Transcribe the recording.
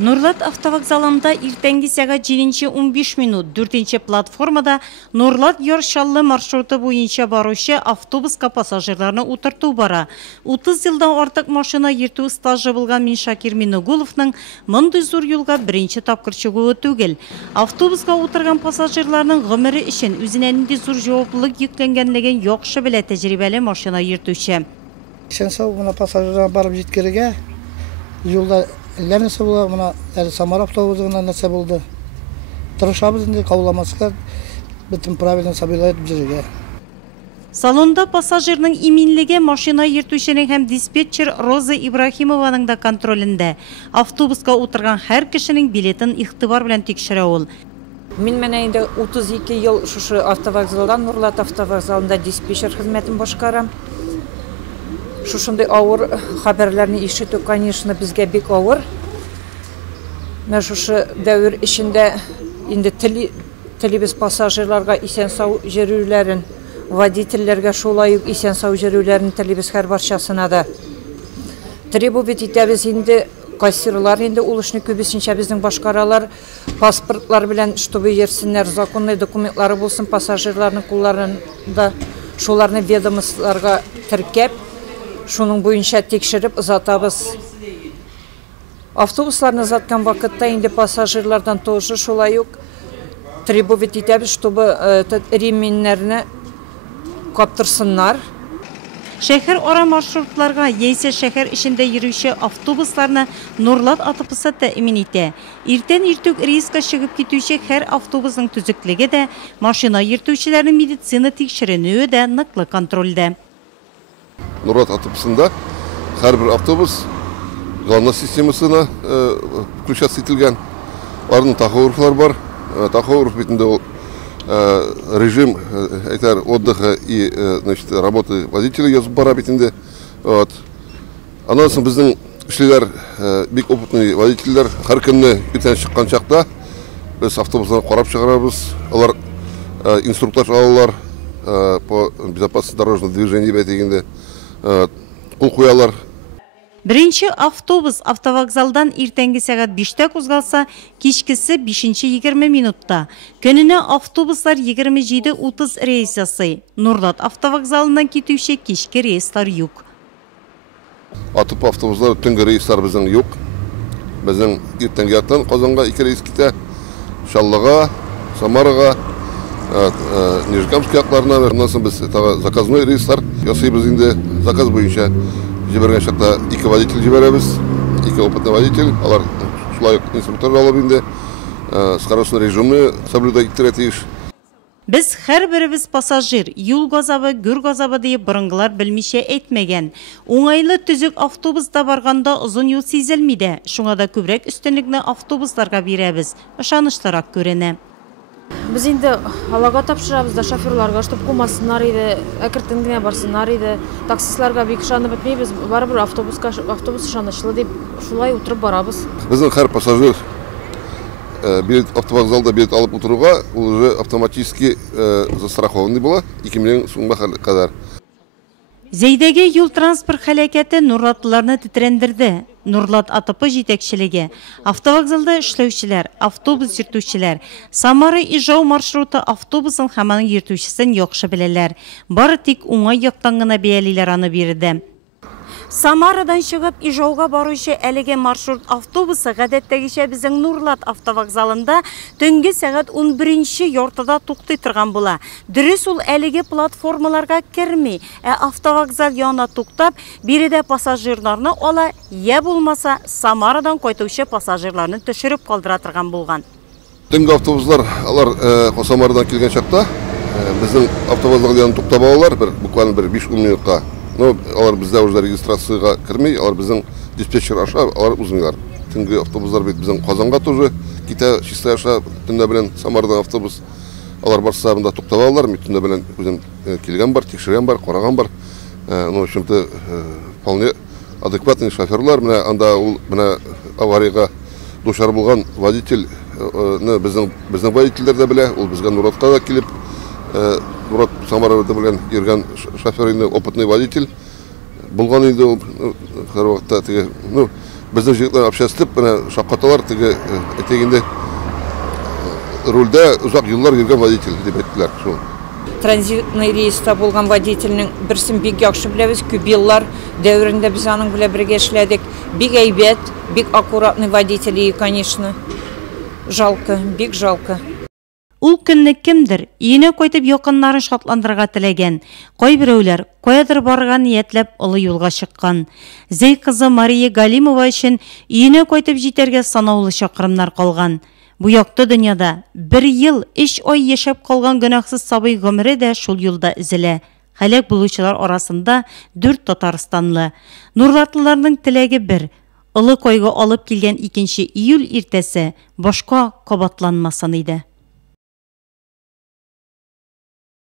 Нурлат автовокзалында иртенги сағат 7:15 минут 4-нче платформада Нурлат Йоршаллы маршруты буенча баручы автобуска пассажирларны утырту бара. 30 елдан артык машина йөртү стажы булган Миншакир Миногуловның мондый зур юлга беренче тапкыр чыгуы түгел. Автобуска утырган пассажирларның гомере өчен үзенә нинди зур җаваплылык йөкләнгәнлеген яхшы белә тәҗрибәле машина йөртүче. Сенсау мына пассажирлар барып җиткерегә юлда Ләнәсе була, мына Самара автобусына нәрсә булды. Тырышабыз инде кауламаска, бөтен правильно сабыйлар җиргә. Салонда пассажирның иминлеге машина йөртүченең һәм диспетчер Роза Ибрахимованың да контролендә. Автобуска утырган һәр кешенең билетын игътибар белән тикшерә ул. Мин менә инде 32 ел шушы автовокзалдан, Нурлат автовокзалында диспетчер хезмәтен башкарам. Шушындай авыр хәбәрләрне ишетү, конечно, безгә бик авыр. Менә шушы дәвер ичендә инде телибез пассажирларга исән-сау йөрүләрен, водительләргә шулай ук исән-сау йөрүләрен телибез һәр барчасына да. Требовать итәбез инде кассирлар инде ул эшне күбесенчә безнең башкаралар, паспортлар белән чтобы йөрсеннәр, законный документлары булсын пассажирларның кулларында, шуларны ведомстволарга теркәп шуның буенча тикшереп озатабыз. Автобусларны озаткан вакытта инде пассажирлардан тоже шулай ук требовать итәбез, чтобы ремньләрне каптырсыннар. Шәһәр ара маршрутларга яисә шәһәр эчендә йөрүче автобусларны Нурлат АТПсы тәэмин итә. Иртән иртүк рейска чыгып китүче һәр автобусның төзеклеге дә, машина йөртүчеләрнең медицина тикшеренүе дә ныклы контрольдә. Нурлат АТПсында һәрбер автобус гална системасына включация ителгән. Аларның тахографлар бар. Тахограф битендә ул режим отдыха и работы водителя язып бара битендә. Аннан соң безнең эшлеләр бик опытный водительләр һәр көнне иртән чыккан чакта без автобусларны карап чыгарабыз. Алар инструктаж алалар по безопасности дорожного движения бәйтегендә. Кул куялар. Беренче автобус автовокзалдан иртәнге сәгать 5-тә кузгалса, кичкесе 5:20 минутта. Көненә автобуслар 27:30 рейс ясый. Нурлат автовокзалыннан китүче кичке рейслар юк. Атып автобуслар төнге рейслар безнең юк. Безнең иртәнге яктан Казанга 2 рейс китә. Шаллыга, Самарага, Нижегородская якларына, аннан соң без заказной рейслар ясыйбыз инде. Заказ буенча җибәргән чакта 2 водитель җибәрәбез, 2 опытный водитель, алар шулай ук инструктор алып инде скоростной режимны соблюдать итәргә тиеш. Без һәрберебез пассажир, юл газабы, гүр газабы дип борынгылар белмичә әйтмәгән. Уңайлы төзек автобуста барганда озын юл сизелми дә. Шуңа да күбрәк өстенлекне автобусларга бирәбез. Ышанычлырак күренә. Biz инде алага тапшырабыз да шоферларга, чтобы кумасыннар иде, әкертен генә барсыннар иде. Таксистларга бик ышанып бетмәйбез, барыбер автобус ышанычлы дип шулай утырып барабыз. Безнең һәр пассажир билет автовокзалда билет алып утыруга ул уже автоматически застрахованный була 2 миллион сумга кадәр. Зәйдәге юл транспорт һәлакәте Нурлатларны тетрәндерде. Нурлат АТП җитәкчелеге, автовокзалда эшләүчеләр, автобус йөртүчеләр, Самара Ижау маршруты автобусын һәм аның йөртүчесен яхшы беләләр. Бары тик уңай яктан гына бәялиләр аны бирде. Самарадан чыгып Ижауга баручы әлеге маршрут автобусы гадәттәгечә безнең Нурлат автовокзалында төнге сәгать 11-нче яртыда туктый торган була. Дөрес ул әлеге платформаларга керми, автовокзал янына туктап, биредә пассажирларны ала, я булмаса Самарадан кайтучы пассажирларны төшереп калдыра торган булган. Төнге автобуслар алар Самарадан килгән чакта безнең автовокзал янына туктап алалар, буквально 5-10 минутка. Но алар бездә уже регистрацияга кермей, алар безнең диспетчер аша, алар узмыйлар. Төнге автобуслар бит безнең Казанга тоже китә, чистай аша төнлә белән Самарадан автобус. Алар барса монда туктап алалар, төнлә белән үзем килгән бар, тикшергән бар, караган бар. Ну, в общем-то, вполне адекватный шоферлар. Менә анда ул менә аварияга дучар булган водитель, безнең водительләр дә белә, ул безгә Нуратка да килеп, Нурат Самарада белән йөргән шофер инде, опытный водитель. Булган инде ул һәр вакытта Біздің жігітлер общастып, шапқаталар теге әтегенде рульда ұзақ жылдар жүрген водитель деп әйттілер. Транзитный рейста болған водительнің бірсін бек яқшы білеміз, көп еллар дәуірінде біз аның біле бірге эшләдек. Бек әйбет, бек аккуратный водитель, конечно. Жалко, бек жалко. Ул көнне кемдер иене койтып якыннарын шатландырырга теләгән. Кайберәүләр каядыр барырга ниятләп олы юлга чыккан. Зәй кызы Мария Галимова өчен иене койтып җитәргә санаулы чакрымнар калган. Бу якты дөньяда 1 ел 3 ай яшәп калган гөнаһсыз сабый гомере дә шул юлда изелә. Халак булучылар арасында 4 татарстанлы. Нурлатлыларның теләге бер. Олы койга алып килгән 2 июль иртәсе башка кабатланмасын иде.